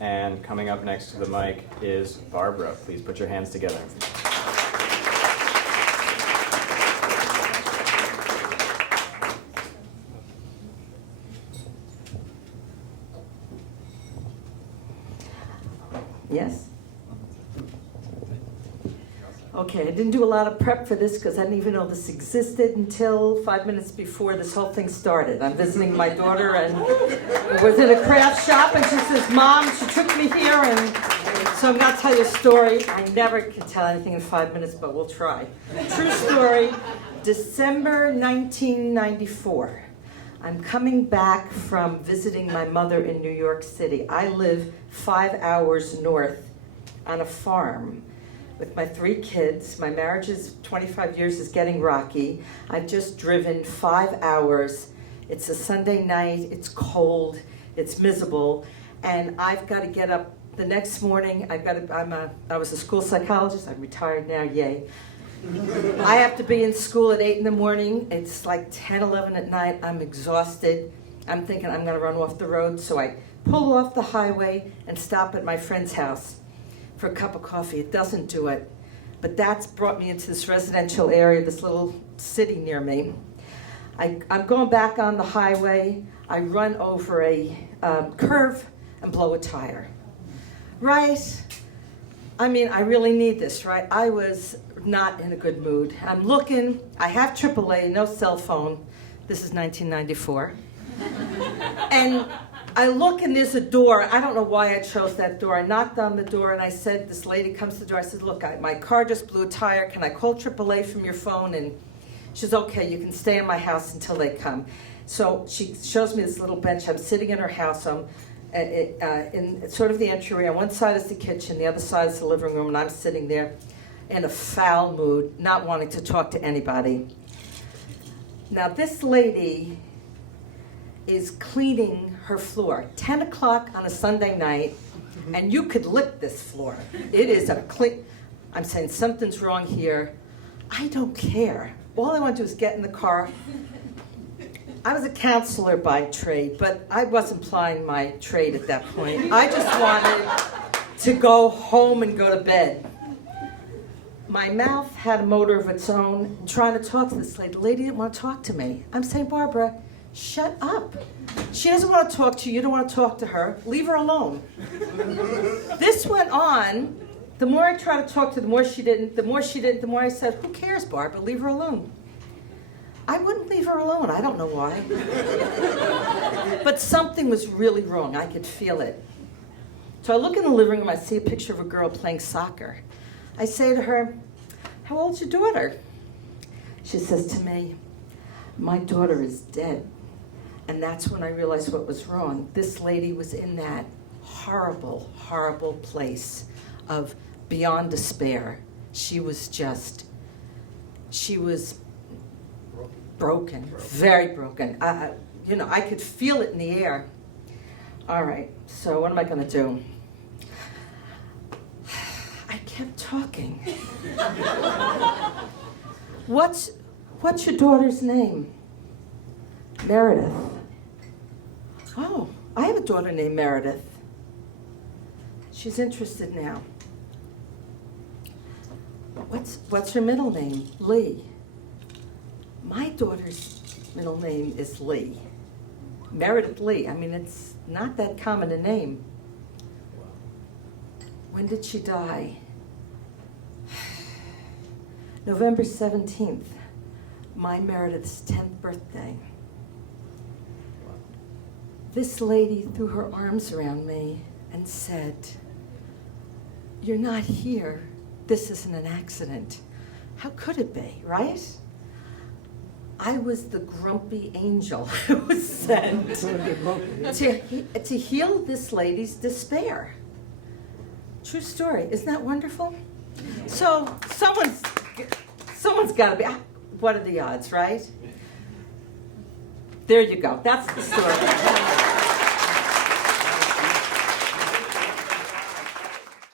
And coming up next to the mic is Barbara. Please put your hands together. Yes? Okay, I didn't do a lot of prep for this because I didn't even know this existed until 5 minutes before this whole thing started. I'm visiting my daughter and was in a craft shop and she says, Mom, she took me here, and so I'm going to tell you a story. I never can tell anything in 5 minutes, but we'll try. True story, December 1994. I'm coming back from visiting my mother in New York City. I live 5 hours north on a farm with my 3 kids. My marriage is 25 years, is getting rocky. I've just driven 5 hours. It's a Sunday night, it's cold, it's miserable, and I've got to get up the next morning. I was a school psychologist, I'm retired now, yay. I have to be in school at 8 in the morning. It's like 10, 11 at night. I'm exhausted. I'm thinking I'm going to run off the road, so I pull off the highway and stop at my friend's house for a cup of coffee. It doesn't do it, but that's brought me into this residential area, this little city near me. I'm going back on the highway. I run over a curve and blow a tire. Right? I mean, I really need this, right? I was not in a good mood. I'm looking, I have AAA, no cell phone. This is 1994. And I look and there's a door. I don't know why I chose that door. I knocked on the door and I said, this lady comes to the door. I said, look, my car just blew a tire. Can I call AAA from your phone? And she says, okay, you can stay in my house until they come. So she shows me this little bench. I'm sitting in her house. I'm in sort of the entryway. On one side is the kitchen, the other side is the living room, and I'm sitting there in a foul mood, not wanting to talk to anybody. Now this lady is cleaning her floor, 10 o'clock on a Sunday night, and you could lick this floor. It is a clean. I'm saying something's wrong here. I don't care. All I want to do is get in the car. I was a counselor by trade, but I wasn't plying my trade at that point. I just wanted to go home and go to bed. My mouth had a motor of its own, trying to talk to this lady. The lady didn't want to talk to me. I'm saying, Barbara, shut up. She doesn't want to talk to you. You don't want to talk to her. Leave her alone. This went on. The more I tried to talk to her, the more she didn't. The more she didn't, the more I said, who cares, Barbara? Leave her alone. I wouldn't leave her alone. I don't know why. But something was really wrong. I could feel it. So I look in the living room. I see a picture of a girl playing soccer. I say to her, how old's your daughter? She says to me, my daughter is dead. And that's when I realized what was wrong. This lady was in that horrible, horrible place of beyond despair. She was broken, very broken. I could feel it in the air. All right, so what am I going to do? I kept talking. What's your daughter's name? Meredith. Oh, I have a daughter named Meredith. She's interested now. What's her middle name? Lee. My daughter's middle name is Lee. Meredith Lee. I mean, it's not that common a name. When did she die? November 17th, my Meredith's 10th birthday. This lady threw her arms around me and said, you're not here. This isn't an accident. How could it be, right? I was the grumpy angel who was sent to heal this lady's despair. True story. Isn't that wonderful? So someone's got to be, what are the odds, right? There you go. That's the story.